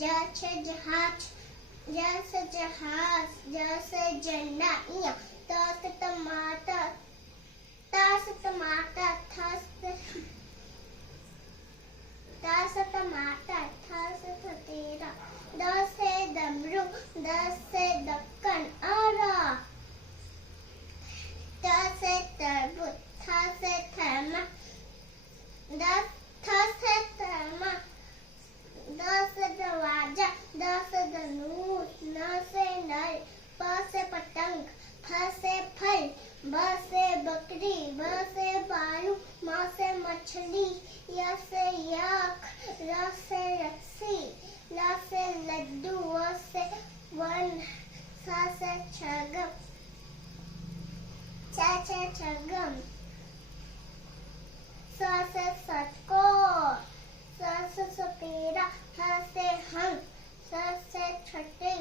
ज से जहाज, ज से जहाज, ज से झंडा इया, त से टमाटर, थ से टमाटर, थ से टमाटर, थ से थतेरा, द से डमरू, द से ढक्कन, और त से तरबूज, थ से थर्मस, थ से थर्मस, द से दरवाजा, द से धनुष, न से नल, प से पतंग, फ से फल, ब से बकरी, ब से भालू, म से मछली, य से यख, र से रस्सी, ल से लड्डू, व से वन, स से छगम, छ से छगम, स से षटकोर, स से सपेरा, ह से हंस, स से छतरी,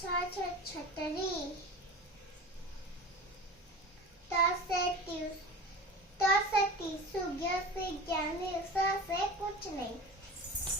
छ से छतरी, त से टीसू, ग से ज्ञानी, स से कुछ नहीं।